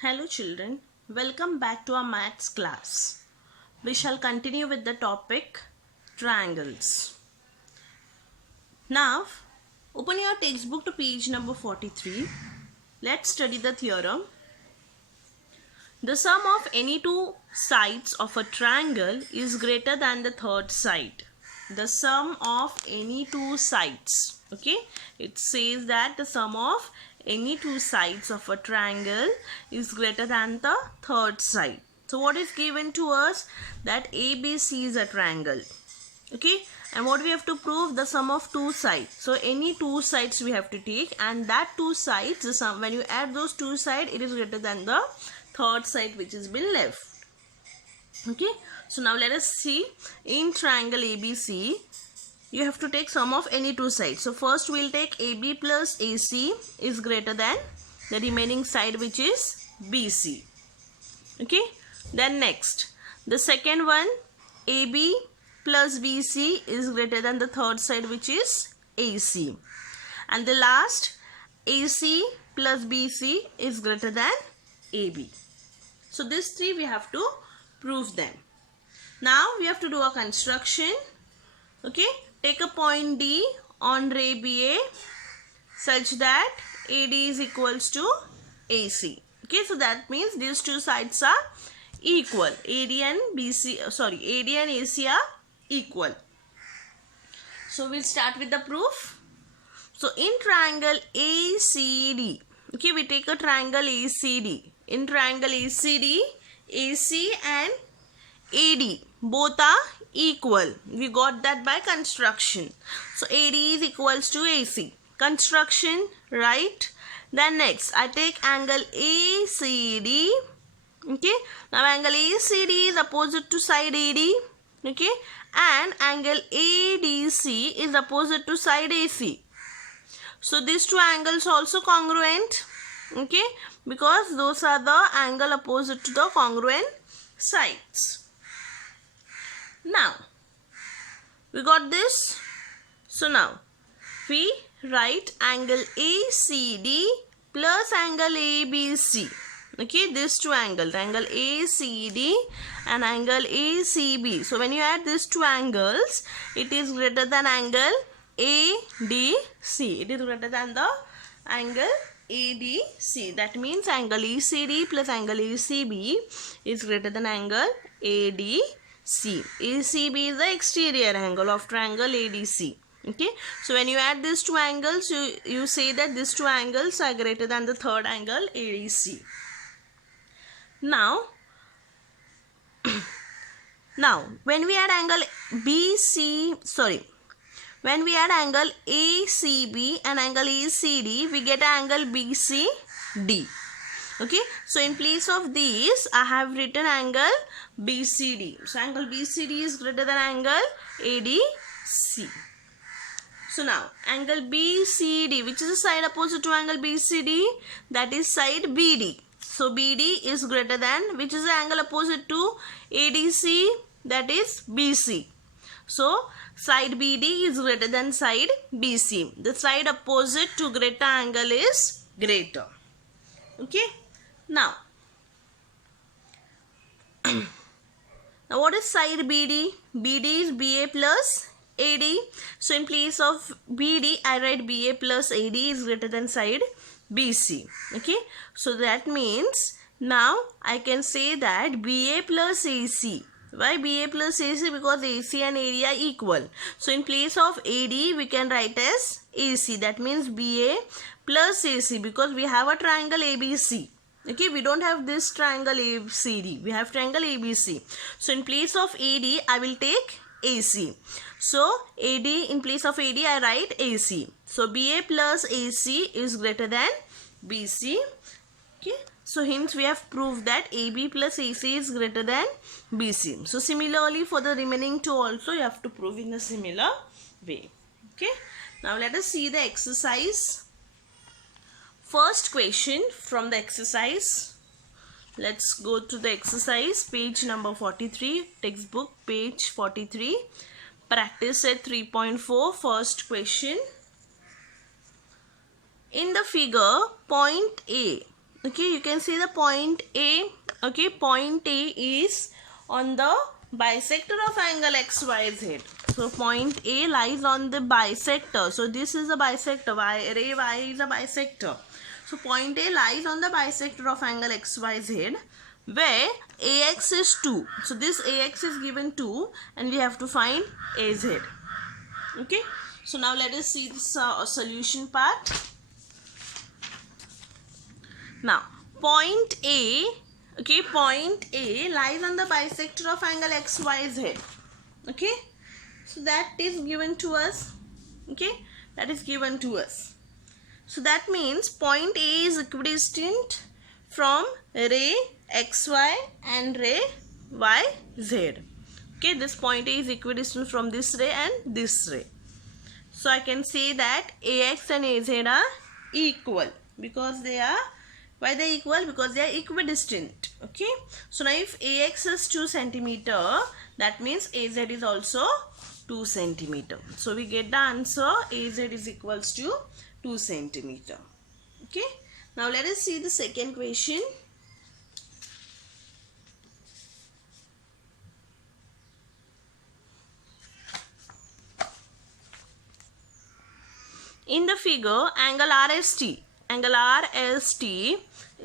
Hello children, welcome back to our maths class. We shall continue with the topic triangles. Now, open your textbook to page number 43. Let's study the theorem. The sum of any two sides of a triangle is greater than the third side. The sum of any two sides. Okay, it says that the sum of any two sides of a triangle is greater than the third side. So what is given to us? That ABC is a triangle. Okay, and what we have to prove? The sum of two sides. So any two sides we have to take, and that two sides, the sum, when you add those two sides, it is greater than the third side which has been left. Okay, so now let us see. In triangle ABC, you have to take sum of any two sides. So first we'll take AB plus AC is greater than the remaining side which is BC. Okay, then next, the second one, AB plus BC is greater than the third side which is AC. And the last, AC plus BC is greater than AB. So these three we have to prove them. Now we have to do a construction. Okay, take a point D on ray BA such that AD is equals to AC. Okay, so that means these two sides are equal. AD and AC are equal. So we'll start with the proof. So in triangle ACD, okay, we take a triangle ACD. In triangle ACD, AC and AD both are equal. We got that by construction. So AD is equals to AC. Construction, right? Then next, I take angle ACD. Okay, now angle ACD is opposite to side AD. Okay, and angle ADC is opposite to side AC. So these two angles also congruent. Okay, because those are the angle opposite to the congruent sides. Now we got this. So now we write angle ACD plus angle ABC. Okay, these two angles, angle ACD and angle ACB. So when you add these two angles, it is greater than angle ADC. It is greater than the angle ADC. That means angle ACD plus angle ACB is greater than angle ADC. ACB is the exterior angle of triangle ADC. Okay, so when you add these two angles, you say that these two angles are greater than the third angle ADC. Now when we add angle when we add angle ACB and angle ACD, we get angle BCD. Okay, so in place of these, I have written angle BCD. So angle BCD is greater than angle ADC. So now angle BCD, which is the side opposite to angle BCD, that is side BD. So BD is greater than, which is the angle opposite to ADC, that is BC. So side BD is greater than side BC. The side opposite to greater angle is greater. Okay. Now what is side BD? BD is BA plus AD. So in place of BD, I write BA plus AD is greater than side BC. Okay, so that means now I can say that BA plus AC. Why BA plus AC? Because AC and AD are equal. So in place of AD, we can write as AC. That means BA plus AC, because we have a triangle ABC. Okay, we don't have this triangle ABCD. We have triangle ABC. So in place of AD, I will take AC. So AD, in place of AD, I write AC. So BA plus AC is greater than BC. Okay, so hence we have proved that AB plus AC is greater than BC. So similarly for the remaining two also you have to prove in a similar way. Okay, now let us see the exercise. First question from the exercise. Let's go to the exercise, page number 43, textbook page 43, practice set 3.4, first question. In the figure, point A Okay, you can see the point A. Okay, point A is on the bisector of angle XYZ. So point A lies on the bisector. So this is a bisector. Ray Y is a bisector. So point A lies on the bisector of angle XYZ, where AX is 2. So this AX is given 2 and we have to find AZ. Okay. So now let us see this solution part. Now point A, okay, point A lies on the bisector of angle XYZ. Okay, so that is given to us. Okay, that is given to us. So that means point A is equidistant from ray XY and ray YZ. Okay, this point A is equidistant from this ray and this ray. So I can say that AX and AZ are equal because they are, why they are equal? Because they are equidistant. Okay, so now if AX is 2 centimeter, that means AZ is also 2 centimeter. So we get the answer AZ is equals to 2 centimeter. Okay, now let us see the second question. In the figure, angle RST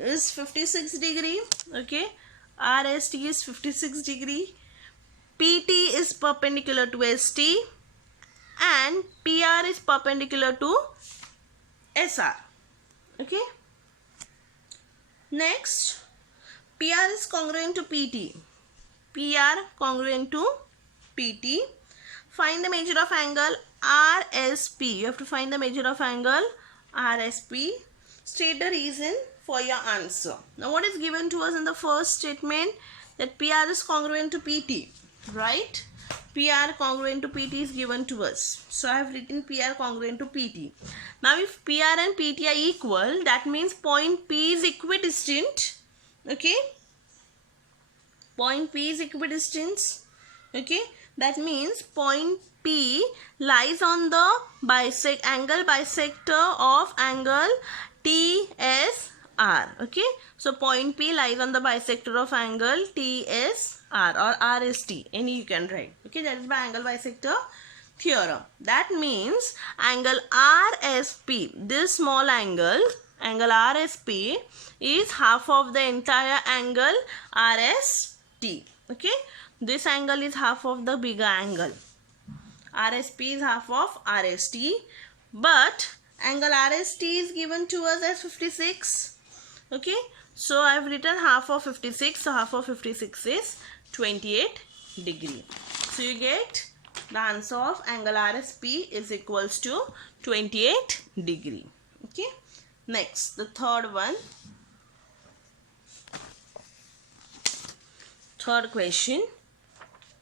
is 56 degree. Okay, RST is 56 degree. PT is perpendicular to ST and PR is perpendicular to SR. Okay. Next, PR is congruent to PT. PR congruent to PT. Find the measure of angle RSP. You have to find the measure of angle RSP. State the reason for your answer. Now what is given to us in the first statement? That PR is congruent to PT, right? PR congruent to PT is given to us. So I have written PR congruent to PT. Now if PR and PT are equal, that means point P is equidistant. Okay? Point P is equidistant. Okay? That means point P lies on the angle bisector of angle TSR. Okay, so point P lies on the bisector of angle TSR or RST. Any you can write. Okay, that is by angle bisector theorem. That means angle RSP, this small angle RSP is half of the entire angle RST. Okay, this angle is half of the bigger angle. RSP is half of RST, but angle RST is given to us as 56. Okay, so I have written half of 56. So half of 56 is 28 degree. So you get the answer of angle RSP is equals to 28 degree. Okay, next the third one. Third question.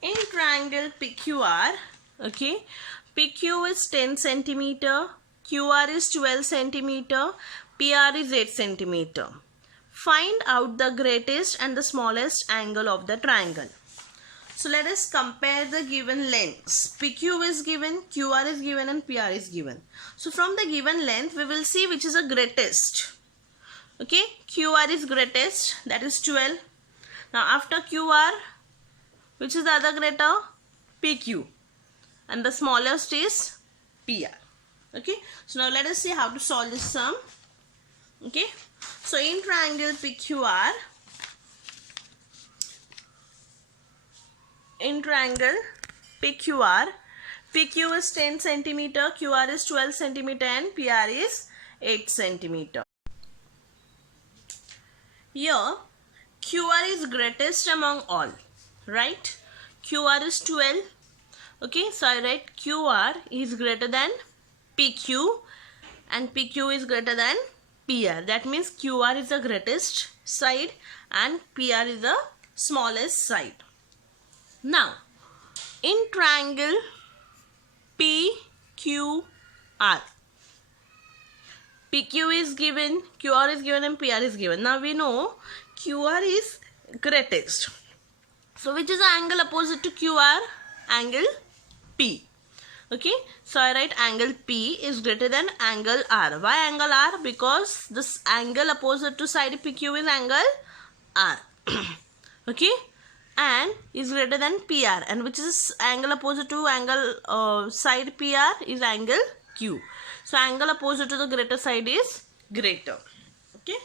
In triangle PQR, okay, PQ is 10 centimeter, QR is 12 centimeter, PR is 8 centimeter. Find out the greatest and the smallest angle of the triangle. So let us compare the given lengths. PQ is given, QR is given and PR is given. So from the given length, we will see which is the greatest. Okay, QR is greatest, that is 12. Now after QR, which is the other greater? PQ. And the smallest is PR. Okay, so now let us see how to solve this sum. Okay, so in triangle PQR, PQ is 10 centimeter, QR is 12 centimeter and PR is 8 centimeter. Here QR is greatest among all, right? QR is 12. Okay, so I write QR is greater than PQ and PQ is greater than PR. That means QR is the greatest side and PR is the smallest side. Now, in triangle PQR, PQ is given, QR is given and PR is given. Now we know QR is greatest. So which is the angle opposite to QR? Angle P. Okay, so I write angle P is greater than angle R. Why angle R? Because this angle opposite to side PQ is angle R. Okay, and is greater than PR, and which is angle opposite to angle side PR is angle Q. So angle opposite to the greater side is greater. Okay,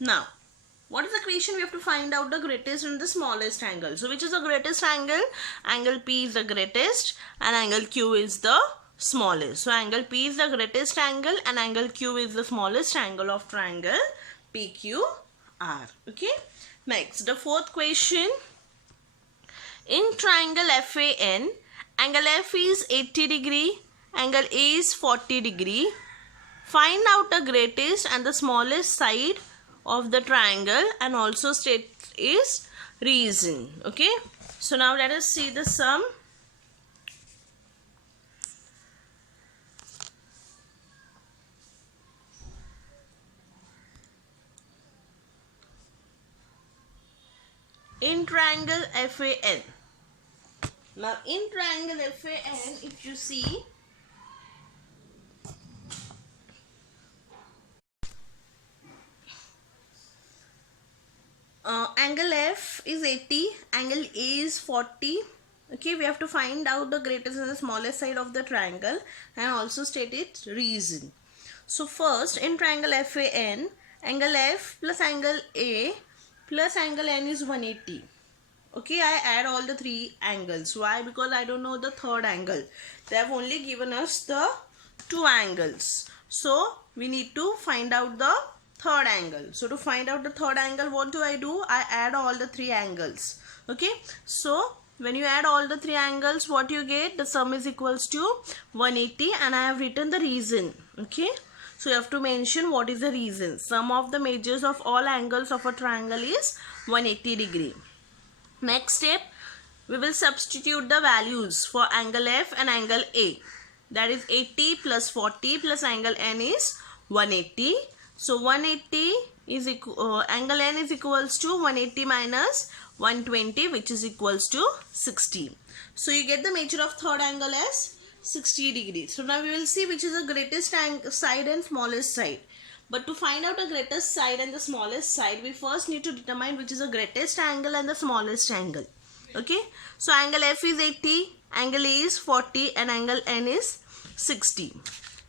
now what is the equation? We have to find out the greatest and the smallest angle. So which is the greatest angle? Angle P is the greatest and angle Q is the smallest. So angle P is the greatest angle and angle Q is the smallest angle of triangle PQR. Okay. Next, the fourth question. In triangle FAN, angle F is 80 degree, angle A is 40 degree. Find out the greatest and the smallest side of the triangle and also state is reason. Okay, so now let us see the sum. In triangle FAN. Now in triangle FAN, if you see, angle F is 80, angle A is 40. Okay, we have to find out the greatest and the smallest side of the triangle and also state its reason. So first, in triangle FAN, angle F plus angle A plus angle N is 180. Okay, I add all the three angles. Why? Because I don't know the third angle. They have only given us the two angles. So we need to find out the third angle. So to find out the third angle, what do? I add all the three angles. Okay, so when you add all the three angles, what you get? The sum is equals to 180 and I have written the reason. Okay, so you have to mention what is the reason. Sum of the measures of all angles of a triangle is 180 degree. Next step, we will substitute the values for angle F and angle A. That is 80 plus 40 plus angle N is 180. So 180 is angle N is equals to 180 minus 120, which is equals to 60. So you get the measure of third angle as 60 degrees. So now we will see which is the greatest side and smallest side. But to find out the greatest side and the smallest side, we first need to determine which is the greatest angle and the smallest angle. Okay, so angle F is 80, angle A is 40 and angle N is 60.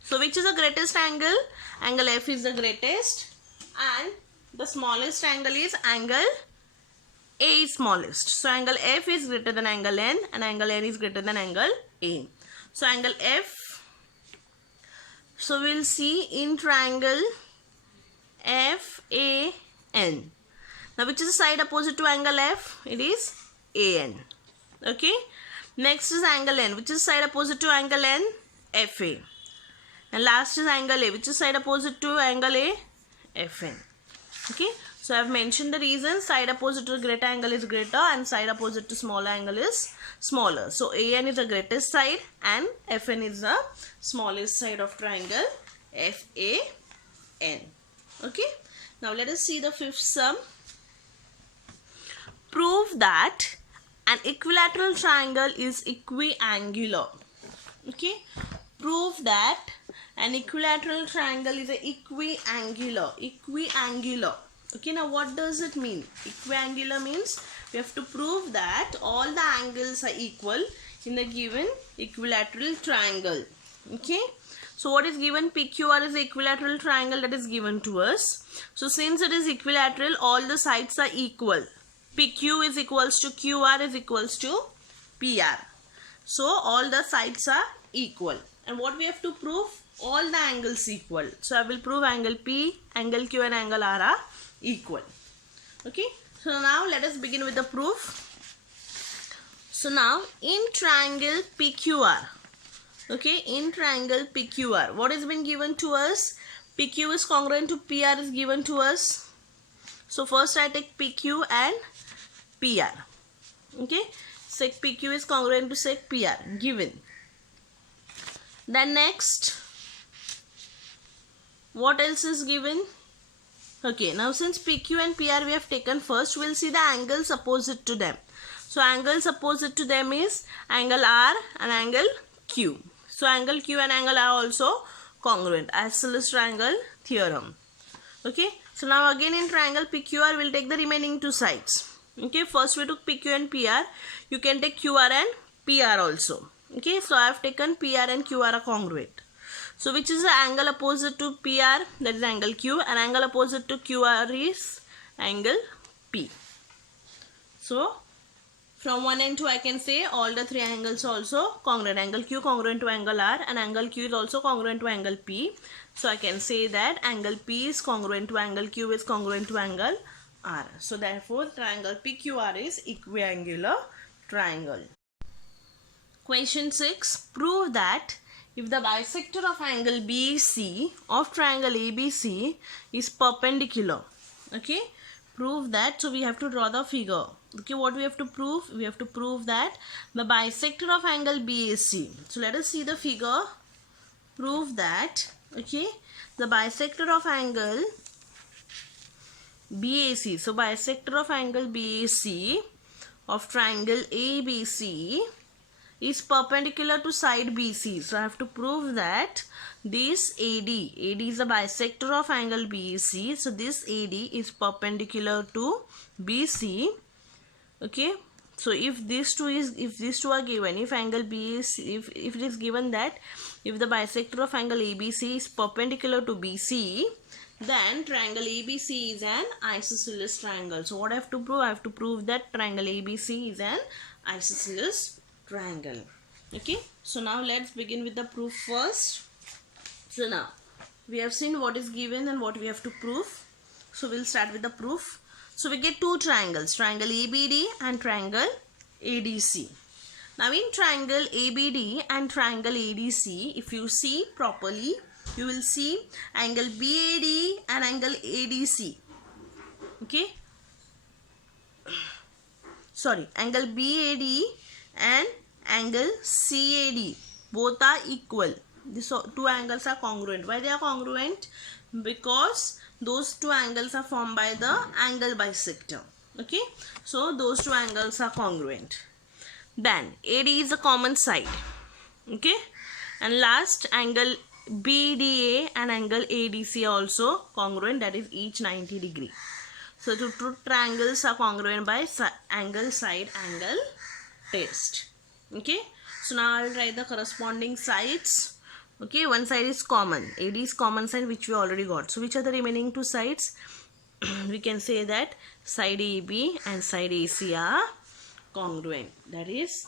So which is the greatest angle? Angle F is the greatest and the smallest angle is angle A is smallest. So angle F is greater than angle N and angle N is greater than angle A. So angle F, so we'll see in triangle FAN. Now which is the side opposite to angle F? It is AN. Okay. Next is angle N. Which is side opposite to angle N? FA. And last is angle A. Which is side opposite to angle A? FN. Okay. So I have mentioned the reason. Side opposite to greater angle is greater and side opposite to smaller angle is smaller. So AN is the greatest side and FN is the smallest side of triangle FAN. Okay. Now let us see the fifth sum. Prove that an equilateral triangle is equiangular. Okay. Prove that an equilateral triangle is equiangular. Equiangular. Okay, now what does it mean? Equiangular means we have to prove that all the angles are equal in the given equilateral triangle. Okay, so what is given? PQR is the equilateral triangle that is given to us. So since it is equilateral, all the sides are equal. PQ is equals to QR is equals to PR. So all the sides are equal. And what we have to prove? All the angles equal. So I will prove angle P, angle Q and angle R are equal. Okay. So now let us begin with the proof. So now in triangle PQR. Okay. In triangle PQR. What has been given to us? PQ is congruent to PR is given to us. So first I take PQ and PR. Okay. Sec PQ is congruent to sec PR given. Then next, what else is given? Okay, now since PQ and PR we have taken first, we'll see the angles opposite to them. So angles opposite to them is angle R and angle Q. So angle Q and angle R also congruent. Isosceles triangle theorem. Okay. So now again in triangle PQR we'll take the remaining two sides. Okay. First we took PQ and PR. You can take QR and PR also. Okay. So I have taken PR and QR are congruent. So which is the angle opposite to PR? That is angle Q, and angle opposite to QR is angle P. So from 1 and 2 I can say all the three angles also congruent. Angle Q congruent to angle R, and angle Q is also congruent to angle P. So I can say that angle P is congruent to angle Q is congruent to angle R. So therefore triangle PQR is equiangular triangle. Question 6. Prove that if the bisector of angle BC of triangle ABC is perpendicular. Okay. Prove that. So we have to draw the figure. Okay, what we have to prove? We have to prove that the bisector of angle BAC. So let us see the figure. Prove that, okay, the bisector of angle BAC. So bisector of angle BAC of triangle ABC is perpendicular to side BC. So I have to prove that this AD is the bisector of angle BAC. So this AD is perpendicular to BC. Okay, so if these two are given, if angle BAC, if it is given that if the bisector of angle ABC is perpendicular to BC, then triangle ABC is an isosceles triangle. So what I have to prove? I have to prove that triangle ABC is an isosceles triangle. Okay, so now let's begin with the proof first. So now we have seen what is given and what we have to prove. So we'll start with the proof. So we get two triangles, triangle ABD and triangle ADC. Now in triangle ABD and triangle ADC, if you see properly, you will see angle BAD and angle ADC. Okay. Sorry, angle BAD and angle CAD. Both are equal. These two angles are congruent. Why they are congruent? Because those two angles are formed by the angle bisector. Okay, so those two angles are congruent. Then AD is a common side. Okay, and last angle BDA and angle ADC also congruent, that is each 90 degree. So two triangles are congruent by angle side angle test. Okay, so now I will write the corresponding sides. Okay, one side is common. AD is common side, which we already got. So which are the remaining two sides? We can say that side AB and side AC are congruent. That is,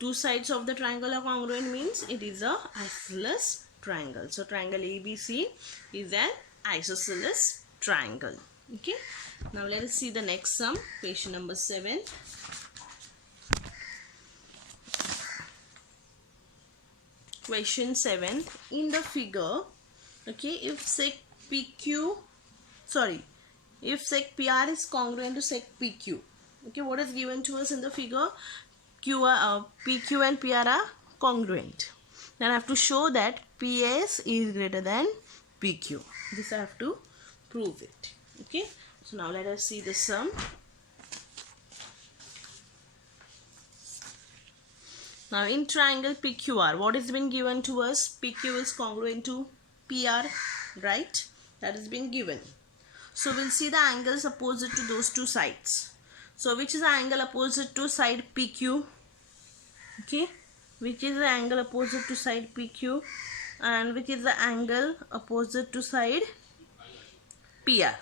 two sides of the triangle are congruent means it is a isosceles triangle. So triangle ABC is an isosceles triangle. Okay, now let us see the next sum. Question number 7. Question 7. In the figure, okay, if sec PQ, if sec PR is congruent to sec PQ, okay, what is given to us in the figure? PQ and PR are congruent. Then I have to show that PS is greater than PQ. This I have to prove it. Okay, so now let us see the sum. Now in triangle PQR, what has been given to us? PQ is congruent to PR, right? That has been given. So we'll see the angles opposite to those two sides. So which is the angle opposite to side PQ? Okay, which is the angle opposite to side PQ, and which is the angle opposite to side PR?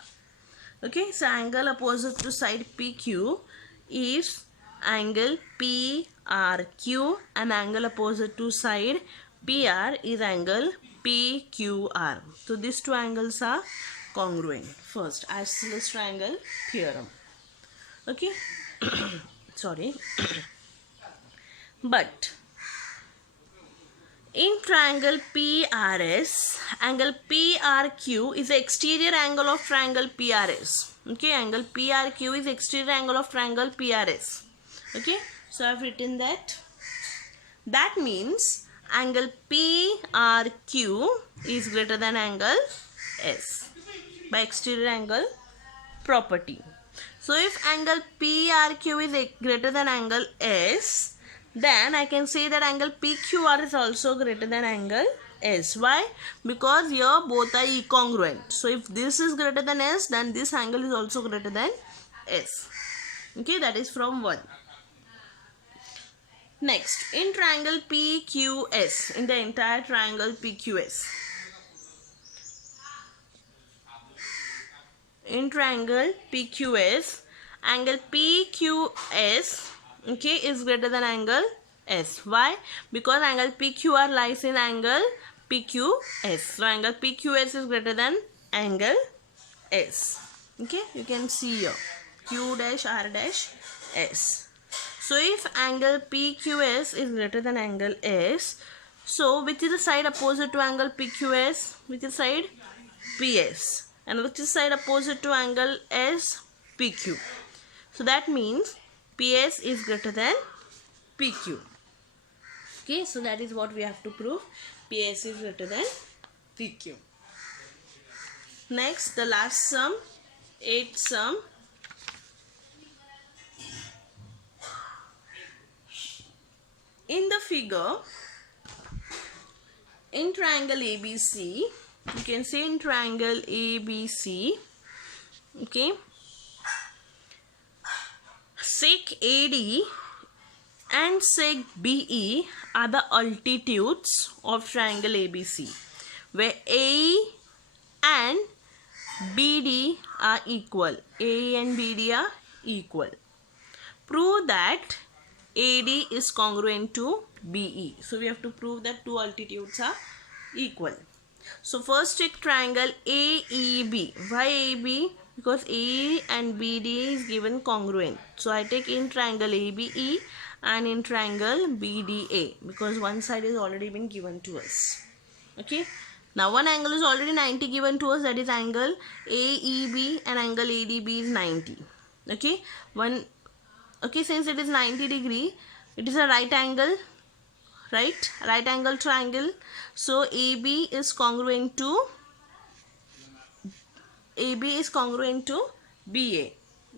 Okay, so angle opposite to side PQ is angle PRQ, and angle opposite to side PR is angle PQR. So these two angles are congruent. First, isosceles triangle theorem. Okay, sorry. But in triangle PRS, angle PRQ is the exterior angle of triangle PRS. Okay, angle PRQ is exterior angle of triangle PRS. Okay, so I have written that. That means angle PRQ is greater than angle S by exterior angle property. So if angle PRQ is greater than angle S, then I can say that angle PQR is also greater than angle S. Why? Because here both are incongruent. So if this is greater than S, then this angle is also greater than S. Okay, that is from 1. Next, in triangle PQS, in the entire triangle PQS, in triangle PQS, angle PQS, okay, is greater than angle S. Why? Because angle PQR lies in angle PQS. So angle PQS is greater than angle S. Okay, you can see here Q dash R dash S. So if angle PQS is greater than angle S, so which is the side opposite to angle PQS? Which is side? PS. And which is side opposite to angle S? PQ. So that means PS is greater than PQ. Okay, so that is what we have to prove. PS is greater than PQ. Next, the last sum, 8th sum. In the figure, in triangle ABC, you can say in triangle ABC, okay, sec AD and sec BE are the altitudes of triangle ABC, where AE and BD are equal. AE and BD are equal. Prove that AD is congruent to BE. So we have to prove that two altitudes are equal. So first take triangle AEB. Why AEB? Because AE and BD is given congruent. So I take in triangle ABE and in triangle BDA, because one side is already been given to us. Okay. Now one angle is already 90 given to us, that is angle AEB, and angle ADB is 90. Okay. Since it is 90 degree, it is a right angle, right? Right angle triangle. So AB is congruent to BA.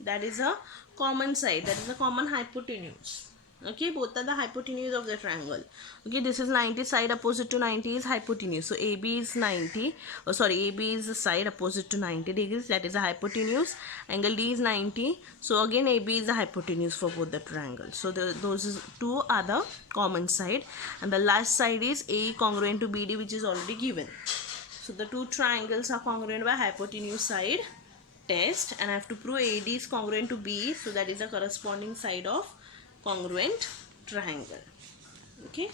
That is a common side. That is a common hypotenuse. Okay, both are the hypotenuse of the triangle. Okay, this is 90, side opposite to 90 is hypotenuse. So AB is 90. AB is the side opposite to 90 degrees. That is a hypotenuse. Angle D is 90. So again AB is the hypotenuse for both the triangles. So those two are the common side. And the last side is AE congruent to BD, which is already given. So the two triangles are congruent by hypotenuse side test. And I have to prove AD is congruent to BE. So that is the corresponding side of congruent triangle. Okay,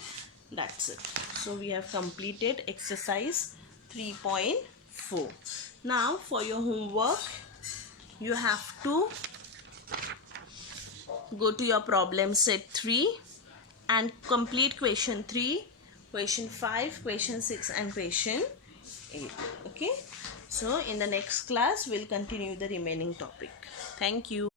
that's it. So we have completed exercise 3.4. Now for your homework, you have to go to your problem set 3 and complete question 3, question 5, question 6 and question 8. Okay, so in the next class we'll continue the remaining topic. Thank you.